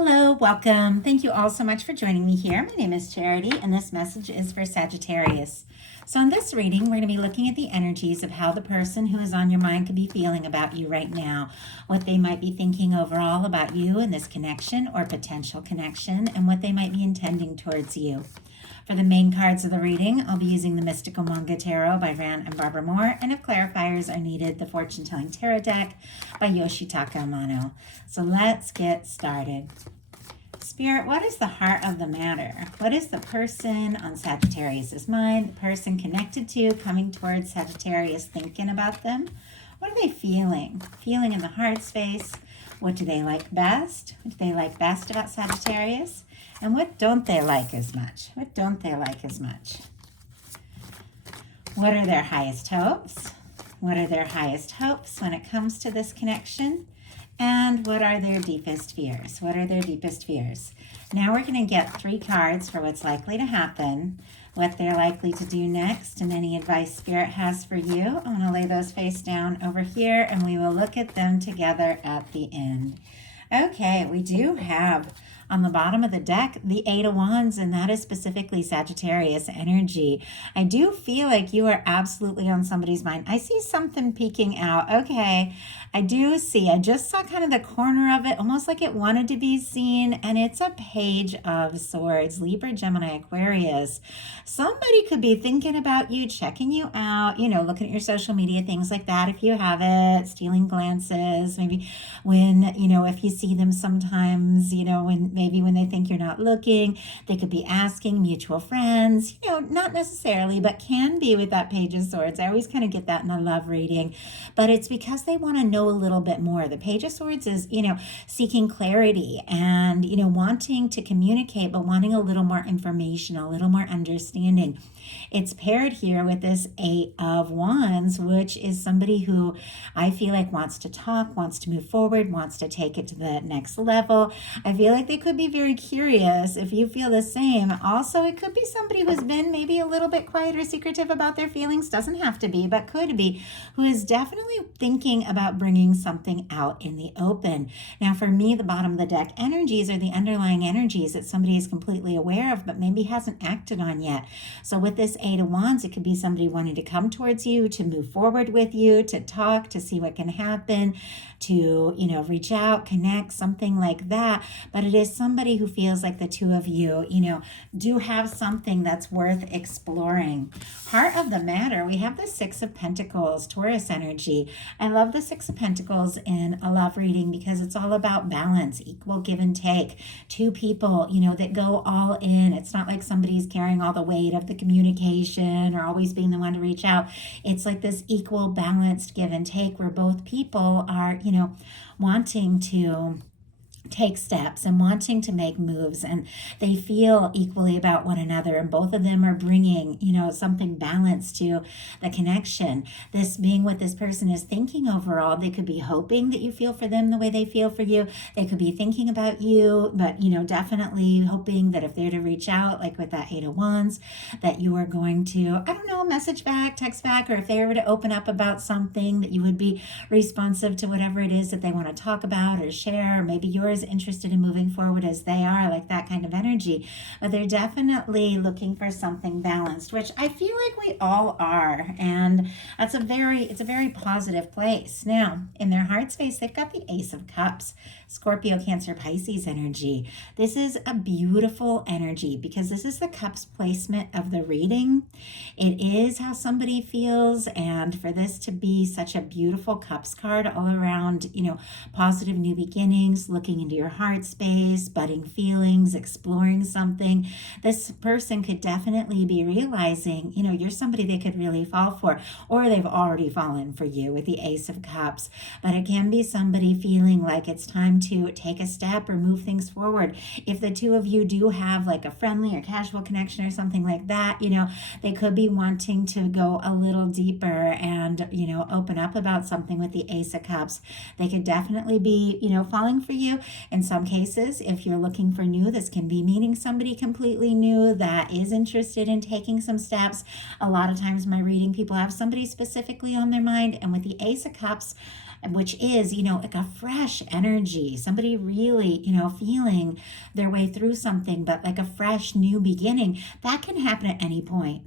Hello, welcome. Thank you all so much for joining me here. My name is Charity, and this message is for Sagittarius. So, in this reading, we're going to be looking at the energies of how the person who is on your mind could be feeling about you right now, what they might be thinking overall about you and this connection or potential connection, and what they might be intending towards you. For the main cards of the reading, I'll be using the Mystical Manga Tarot by Ran and Barbara Moore, and if clarifiers are needed, the Fortune Telling Tarot deck by Yoshitaka Amano. So let's get started. Spirit, what is the heart of the matter? What is the person on Sagittarius's mind, the person connected to, coming towards Sagittarius, thinking about them? What are they feeling? Feeling in the heart space? What do they like best? What do they like best about Sagittarius? And what don't they like as much? What don't they like as much? What are their highest hopes? What are their highest hopes when it comes to this connection? And what are their deepest fears? What are their deepest fears? Now we're going to get 3 cards for what's likely to happen, what they're likely to do next, and any advice Spirit has for you. I'm going to lay those face down over here, and we will look at them together at the end. Okay, we do have on the bottom of the deck the 8 of Wands, and that is specifically Sagittarius energy. I do feel like you are absolutely on somebody's mind. I see something peeking out. Okay, I just saw kind of the corner of it, almost like it wanted to be seen, and it's a Page of Swords, Libra, Gemini, Aquarius. Somebody could be thinking about you, checking you out, looking at your social media, things like that if you have it, stealing glances, maybe when, if you see them sometimes, when they think you're not looking, they could be asking mutual friends, not necessarily, but can be with that Page of Swords. I always kind of get that in a love reading, but it's because they want to know a little bit more. The Page of Swords is, seeking clarity and, wanting to communicate, but wanting a little more information, a little more understanding. It's paired here with this 8 of Wands, which is somebody who I feel like wants to talk, wants to move forward, wants to take it to the next level. I feel like they could be very curious if you feel the same. Also, it could be somebody who's been maybe a little bit quiet or secretive about their feelings. Doesn't have to be, but could be, who is definitely thinking about bringing something out in the open. Now, for me, the bottom of the deck energies are the underlying energies that somebody is completely aware of, but maybe hasn't acted on yet. So with this 8 of Wands, it could be somebody wanting to come towards you, to move forward with you, to talk, to see what can happen, to, reach out, connect, something like that. But it is somebody who feels like the two of you, do have something that's worth exploring. Heart of the matter, we have the 6 of Pentacles, Taurus energy. I love the 6 of Pentacles in a love reading because it's all about balance, equal give and take. 2 people, that go all in. It's not like somebody's carrying all the weight of the communication or always being the one to reach out. It's like this equal, balanced give and take where both people are, wanting to take steps and wanting to make moves, and they feel equally about one another, and both of them are bringing something balanced to the connection. This being what this person is thinking overall, they could be hoping that you feel for them the way they feel for you. They could be thinking about you, but definitely hoping that if they're to reach out, like with that 8 of Wands, that you are going to, message back, text back, or if they were to open up about something, that you would be responsive to whatever it is that they want to talk about or share, or maybe yours interested in moving forward as they are, like that kind of energy. But they're definitely looking for something balanced, which I feel like we all are, and it's a very positive place. Now, in their heart space, they've got the Ace of Cups, Scorpio, Cancer, Pisces energy. This is a beautiful energy because this is the cups placement of the reading. It is how somebody feels, and for this to be such a beautiful cups card all around, positive new beginnings, looking into your heart space, budding feelings, exploring something. This person could definitely be realizing, you're somebody they could really fall for, or they've already fallen for you with the Ace of Cups. But it can be somebody feeling like it's time to take a step or move things forward. If the two of you do have like a friendly or casual connection or something like that, they could be wanting to go a little deeper and, open up about something with the Ace of Cups. They could definitely be, falling for you. In some cases, if you're looking for new, this can be meeting somebody completely new that is interested in taking some steps. A lot of times my reading, people have somebody specifically on their mind, and with the Ace of Cups, which is, like a fresh energy, somebody really, feeling their way through something, but like a fresh new beginning. That can happen at any point.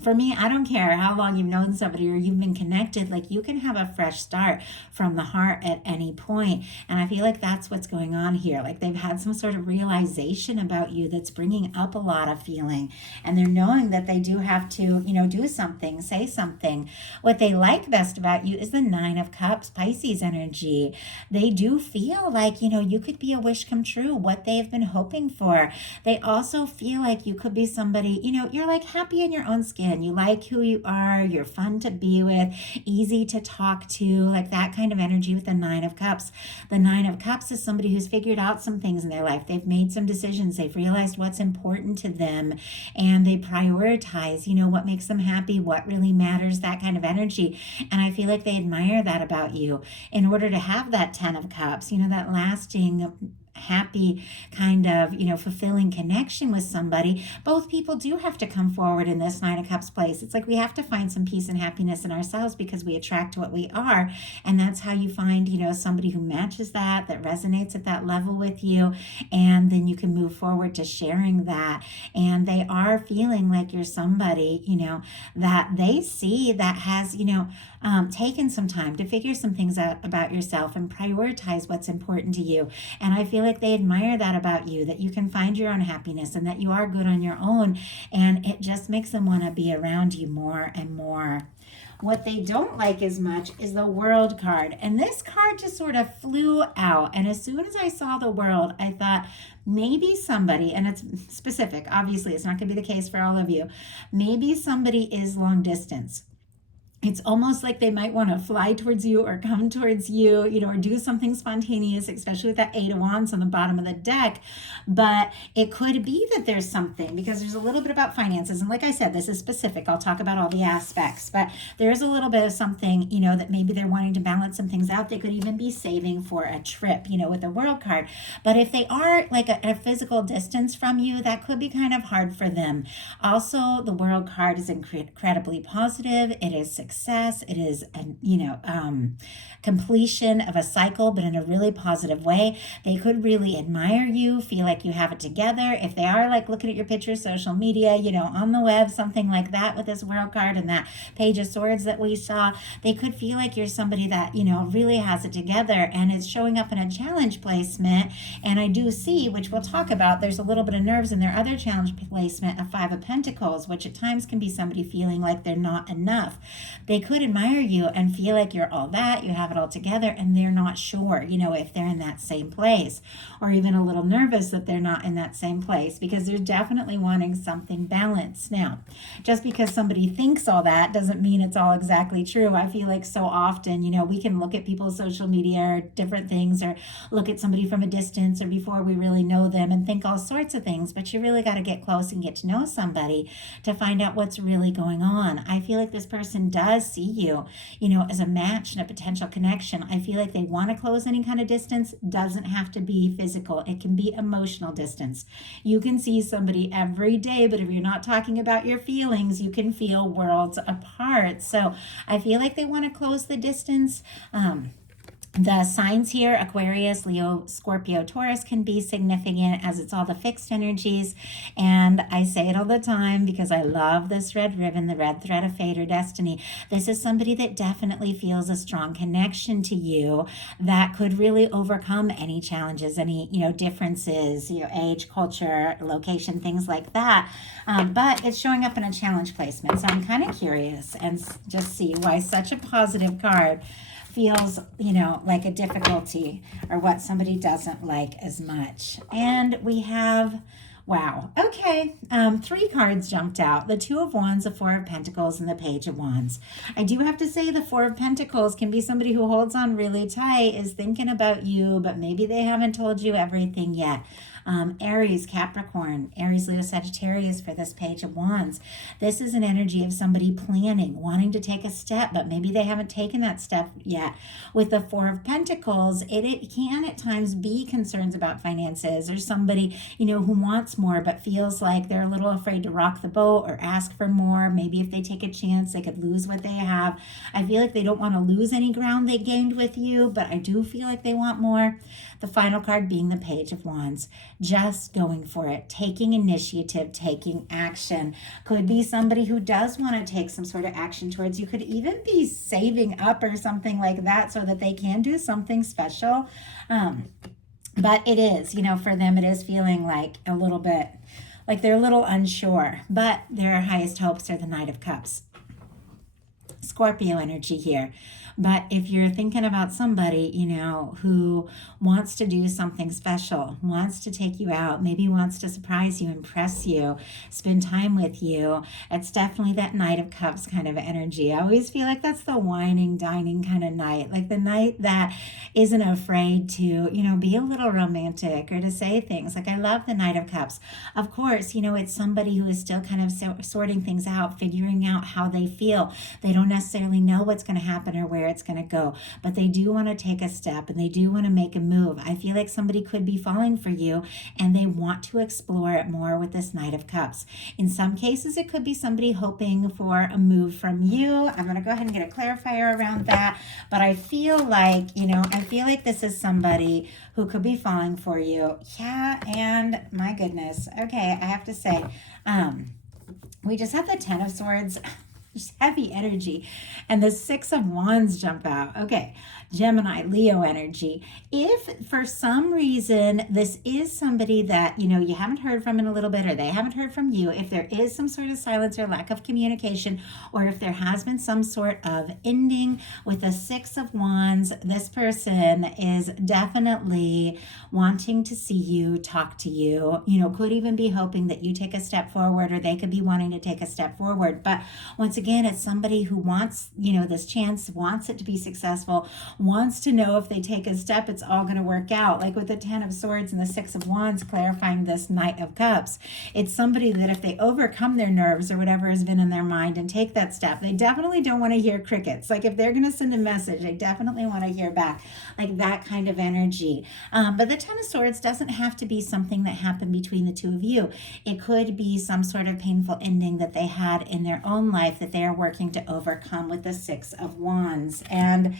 For me, I don't care how long you've known somebody or you've been connected, like you can have a fresh start from the heart at any point. And I feel like that's what's going on here. Like they've had some sort of realization about you that's bringing up a lot of feeling. And they're knowing that they do have to, do something, say something. What they like best about you is the Nine of Cups, Pisces energy. They do feel like, you could be a wish come true, what they've been hoping for. They also feel like you could be somebody, you're like happy in your own skin. You like who you are, you're fun to be with, easy to talk to, like that kind of energy with the Nine of Cups. The Nine of Cups is somebody who's figured out some things in their life. They've made some decisions. They've realized what's important to them, and they prioritize, what makes them happy, what really matters, that kind of energy. And I feel like they admire that about you. In order to have that Ten of Cups, that lasting, happy kind of fulfilling connection with somebody, both people do have to come forward in this Nine of Cups place. It's like we have to find some peace and happiness in ourselves because we attract what we are, and that's how you find somebody who matches that resonates at that level with you, and then you can move forward to sharing that. And they are feeling like you're somebody that they see that has taken some time to figure some things out about yourself and prioritize what's important to you. And I feel like they admire that about you, that you can find your own happiness and that you are good on your own. And it just makes them want to be around you more and more. What they don't like as much is the World card. And this card just sort of flew out. And as soon as I saw the World, I thought maybe somebody, and it's specific, obviously it's not going to be the case for all of you, maybe somebody is long distance. It's almost like they might want to fly towards you or come towards you, or do something spontaneous, especially with that Eight of Wands on the bottom of the deck. But it could be that there's something, because there's a little bit about finances. And like I said, this is specific. I'll talk about all the aspects. But there's a little bit of something, that maybe they're wanting to balance some things out. They could even be saving for a trip, with the World card. But if they are like a physical distance from you, that could be kind of hard for them. Also, the World card is incredibly positive. It is success. It is, completion of a cycle, but in a really positive way. They could really admire you, feel like you have it together. If they are like looking at your pictures, social media, on the web, something like that with this World card and that Page of Swords that we saw, they could feel like you're somebody that, really has it together, and it's showing up in a challenge placement. And I do see, which we'll talk about, there's a little bit of nerves in their other challenge placement of Five of Pentacles, which at times can be somebody feeling like they're not enough. They could admire you and feel like you're all that, you have it all together, and they're not sure, if they're in that same place, or even a little nervous that they're not in that same place, because they're definitely wanting something balanced. Now, just because somebody thinks all that doesn't mean it's all exactly true. I feel like so often, we can look at people's social media or different things, or look at somebody from a distance or before we really know them and think all sorts of things, but you really got to get close and get to know somebody to find out what's really going on. I feel like this person does see you, as a match and a potential connection. I feel like they want to close any kind of distance. Doesn't have to be physical. It can be emotional distance. You can see somebody every day, but if you're not talking about your feelings, you can feel worlds apart. So I feel like they want to close the distance. The signs here, Aquarius, Leo, Scorpio, Taurus, can be significant as it's all the fixed energies. And I say it all the time because I love this red ribbon, the red thread of fate or destiny. This is somebody that definitely feels a strong connection to you that could really overcome any challenges, any, differences, age, culture, location, things like that. But it's showing up in a challenge placement. So I'm kind of curious and just see why such a positive card feels, like a difficulty, or what somebody doesn't like as much. And we have, wow, okay, 3 cards jumped out. The Two of Wands, the Four of Pentacles, and the Page of Wands. I do have to say the Four of Pentacles can be somebody who holds on really tight, is thinking about you, but maybe they haven't told you everything yet. Aries, Capricorn, Aries, Leo, Sagittarius for this Page of Wands. This is an energy of somebody planning, wanting to take a step, but maybe they haven't taken that step yet. With the Four of Pentacles, it can at times be concerns about finances, or somebody, who wants more but feels like they're a little afraid to rock the boat or ask for more. Maybe if they take a chance, they could lose what they have. I feel like they don't want to lose any ground they gained with you, but I do feel like they want more. The final card being the Page of Wands, just going for it, taking initiative, taking action. Could be somebody who does want to take some sort of action towards you. Could even be saving up or something like that so that they can do something special. But it is, for them, it is feeling like a little bit, like they're a little unsure, but their highest hopes are the Knight of Cups. Scorpio energy here. But if you're thinking about somebody, who wants to do something special, wants to take you out, maybe wants to surprise you, impress you, spend time with you, it's definitely that Knight of Cups kind of energy. I always feel like that's the whining, dining kind of night, like the night that isn't afraid to, be a little romantic or to say things. Like, I love the Knight of Cups. Of course, it's somebody who is still kind of sorting things out, figuring out how they feel. They don't necessarily know what's going to happen or where it's going to go, but they do want to take a step and they do want to make a move. I feel like somebody could be falling for you and they want to explore it more with this Knight of Cups. In some cases, it could be somebody hoping for a move from you. I'm going to go ahead and get a clarifier around that, but I feel like, this is somebody who could be falling for you. Yeah, and my goodness. Okay, I have to say, we just have the Ten of Swords. Just heavy energy, and the Six of Wands jump out. Okay, Gemini, Leo energy. If for some reason this is somebody that you haven't heard from in a little bit, or they haven't heard from you, if there is some sort of silence or lack of communication, or if there has been some sort of ending with the Six of Wands, this person is definitely wanting to see you, talk to you, could even be hoping that you take a step forward, or they could be wanting to take a step forward. But once again, it's somebody who wants, this chance, wants it to be successful, wants to know if they take a step, it's all going to work out. Like with the Ten of Swords and the Six of Wands clarifying this Knight of Cups, it's somebody that if they overcome their nerves or whatever has been in their mind and take that step, they definitely don't want to hear crickets. Like if they're going to send a message, they definitely want to hear back, like that kind of energy. But the Ten of Swords doesn't have to be something that happened between the two of you. It could be some sort of painful ending that they had in their own life that they are working to overcome with the Six of Wands. And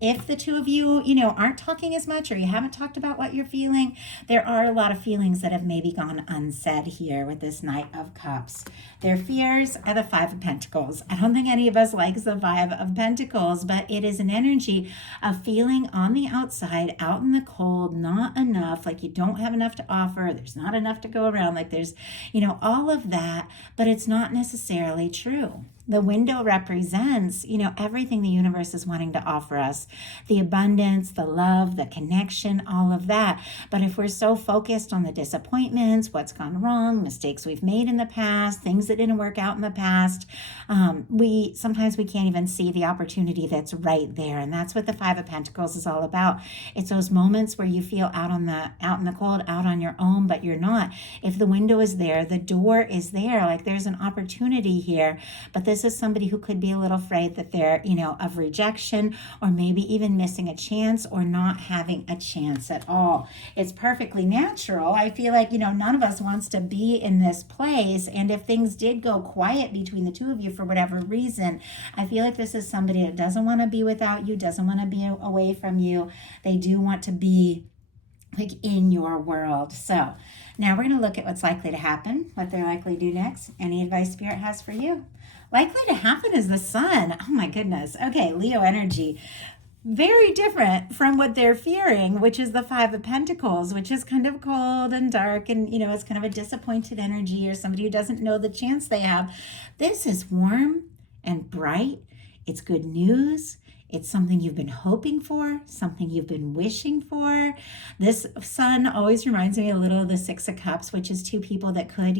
if the two of you, aren't talking as much, or you haven't talked about what you're feeling, there are a lot of feelings that have maybe gone unsaid here with this Knight of Cups. Their fears are the Five of Pentacles. I don't think any of us likes the Five of Pentacles, but it is an energy of feeling on the outside, out in the cold, not enough, like you don't have enough to offer, there's not enough to go around, like there's, all of that, but it's not necessarily true. The window represents, everything the universe is wanting to offer us. The abundance, the love, the connection, all of that. But if we're so focused on the disappointments, what's gone wrong, mistakes we've made in the past, things that didn't work out in the past, sometimes we can't even see the opportunity that's right there. And that's what the Five of Pentacles is all about. It's those moments where you feel out in the cold, out on your own, but you're not. If the window is there, the door is there, like there's an opportunity here. But this is somebody who could be a little afraid that they're, of rejection, or maybe even missing a chance, or not having a chance at all. It's perfectly natural. I feel like, none of us wants to be in this place. And if things did go quiet between the two of you for whatever reason, I feel like this is somebody that doesn't want to be without you, doesn't want to be away from you. They do want to be like in your world. So now we're going to look at what's likely to happen, what they're likely to do next. Any advice Spirit has for you? Likely to happen is the Sun. Oh my goodness. Okay, Leo energy. Very different from what they're fearing, which is the Five of Pentacles, which is kind of cold and dark, and it's kind of a disappointed energy, or somebody who doesn't know the chance they have. This is warm and bright. It's good news. It's something you've been hoping for, something you've been wishing for. This sun always reminds me a little of the Six of Cups, which is two people that could,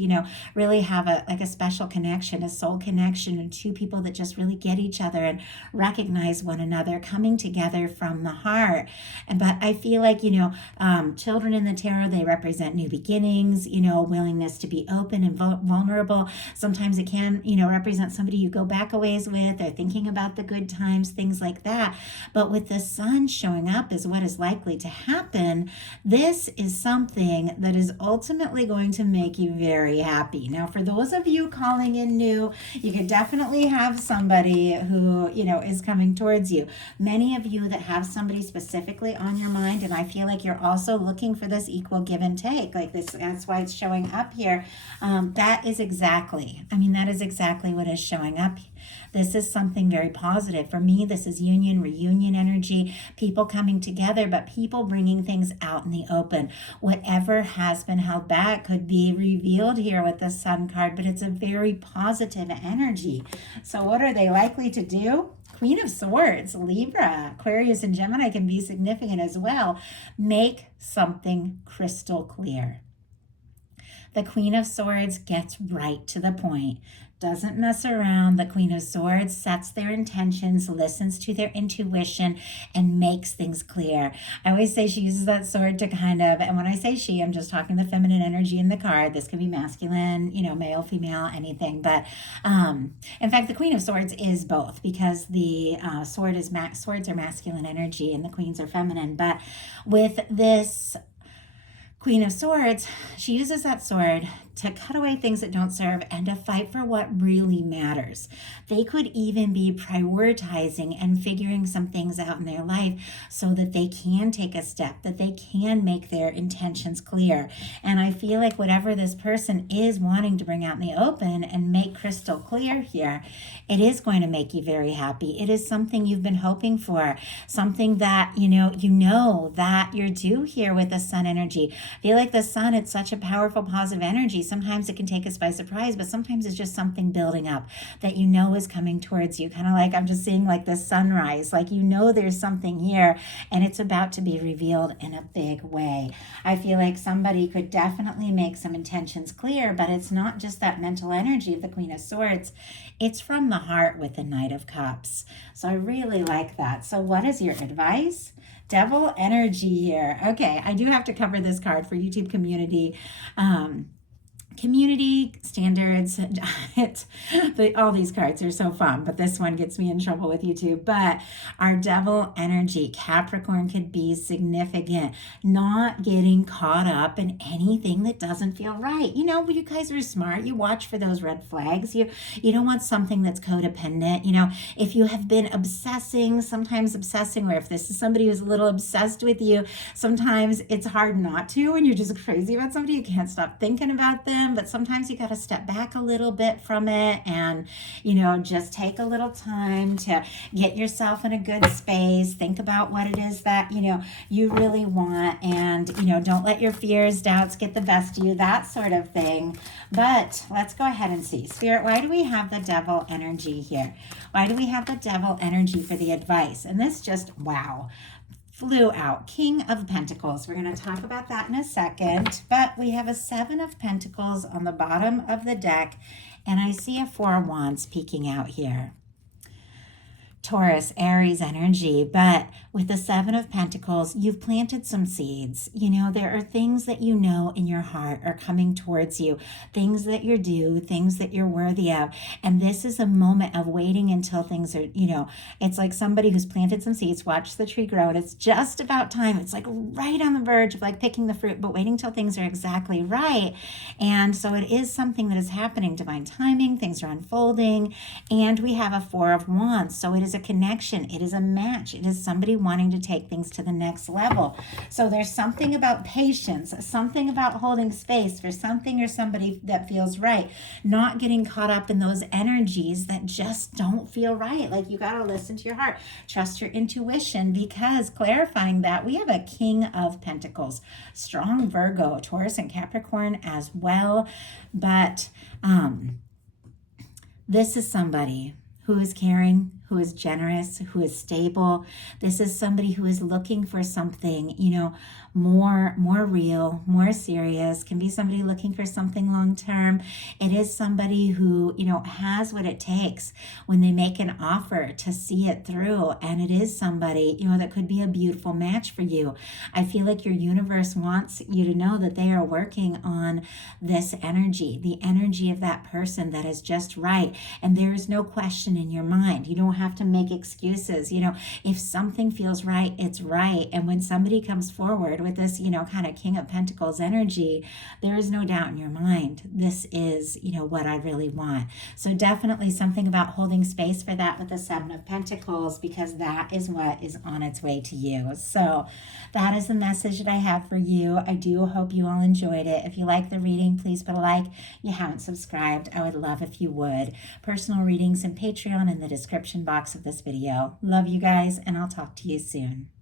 really have a special connection, a soul connection, and two people that just really get each other and recognize one another, coming together from the heart. But I feel like, children in the tarot, they represent new beginnings, willingness to be open and vulnerable. Sometimes it can, represent somebody you go back a ways with, or thinking about the good times, things like that. But with the sun showing up as what is likely to happen, this is something that is ultimately going to make you very happy. Now, for those of you calling in new, you could definitely have somebody who, is coming towards you. Many of you that have somebody specifically on your mind, and I feel like you're also looking for this equal give and take, like this, that's why it's showing up here. That is exactly what is showing up. This is something very positive. For me, this is union, reunion energy, people coming together, but people bringing things out in the open. Whatever has been held back could be revealed here with the Sun card, but it's a very positive energy. So what are they likely to do? Queen of Swords, Libra, Aquarius, and Gemini can be significant as well. Make something crystal clear. The Queen of Swords gets right to the point, doesn't mess around. The Queen of Swords sets their intentions, listens to their intuition, and makes things clear. I always say she uses that sword to and when I say she, I'm just talking the feminine energy in the card. This can be masculine, male, female, anything. But in fact, the Queen of Swords is both, because the swords are masculine energy and the queens are feminine. But with this Queen of Swords, she uses that sword to cut away things that don't serve and to fight for what really matters. They could even be prioritizing and figuring some things out in their life so that they can take a step, that they can make their intentions clear. And I feel like whatever this person is wanting to bring out in the open and make crystal clear here, it is going to make you very happy. It is something you've been hoping for, something that you know that you're due here with the Sun energy. I feel like the Sun, it's such a powerful, positive energy. Sometimes it can take us by surprise, but sometimes it's just something building up that is coming towards you. Kind of like I'm just seeing like the sunrise, like there's something here and it's about to be revealed in a big way. I feel like somebody could definitely make some intentions clear, but it's not just that mental energy of the Queen of Swords. It's from the heart with the Knight of Cups. So I really like that. So what is your advice? Devil energy here. Okay, I do have to cover this card for YouTube community. Community standards, all these cards are so fun, but this one gets me in trouble with YouTube. But our devil energy, Capricorn, could be significant. Not getting caught up in anything that doesn't feel right. You guys are smart. You watch for those red flags. You don't want something that's codependent. If you have been sometimes obsessing, or if this is somebody who's a little obsessed with you, sometimes it's hard not to when you're just crazy about somebody. You can't stop thinking about them. But sometimes you got to step back a little bit from it and, just take a little time to get yourself in a good space. Think about what it is that, you really want, and, don't let your fears, doubts get the best of you, that sort of thing. But let's go ahead and see. Spirit, why do we have the devil energy here? Why do we have the devil energy for the advice? And this just, wow, flew out. King of Pentacles. We're going to talk about that in a second, but we have a 7 of Pentacles on the bottom of the deck, and I see a 4 of Wands peeking out here. Taurus, Aries energy, but with the 7 of Pentacles, you've planted some seeds. There are things that in your heart are coming towards you, things that you're due, things that you're worthy of. And this is a moment of waiting until things are, it's like somebody who's planted some seeds, watched the tree grow, and it's just about time. It's like right on the verge of like picking the fruit, but waiting till things are exactly right. And so it is something that is happening, divine timing, things are unfolding, and we have a 4 of Wands. So it is a connection. It is a match. It is somebody wanting to take things to the next level. So there's something about patience, something about holding space for something or somebody that feels right, not getting caught up in those energies that just don't feel right. Like you got to listen to your heart, trust your intuition, because clarifying that we have a King of Pentacles, strong Virgo, Taurus, and Capricorn as well. But this is somebody who is caring, who is generous, who is stable. This is somebody who is looking for something, more real, more serious. Can be somebody looking for something long term. It is somebody who, has what it takes when they make an offer to see it through. And it is somebody, that could be a beautiful match for you. I feel like your universe wants you to know that they are working on this energy, the energy of that person that is just right. And there is no question in your mind. You don't have to make excuses. If something feels right, it's right. And when somebody comes forward with this, kind of King of Pentacles energy, there is no doubt in your mind, this is, what I really want. So definitely something about holding space for that with the Seven of Pentacles, because that is what is on its way to you. So that is the message that I have for you. I do hope you all enjoyed it. If you like the reading, please put a like. If you haven't subscribed, I would love if you would. Personal readings and Patreon in the description box of this video. Love you guys, and I'll talk to you soon.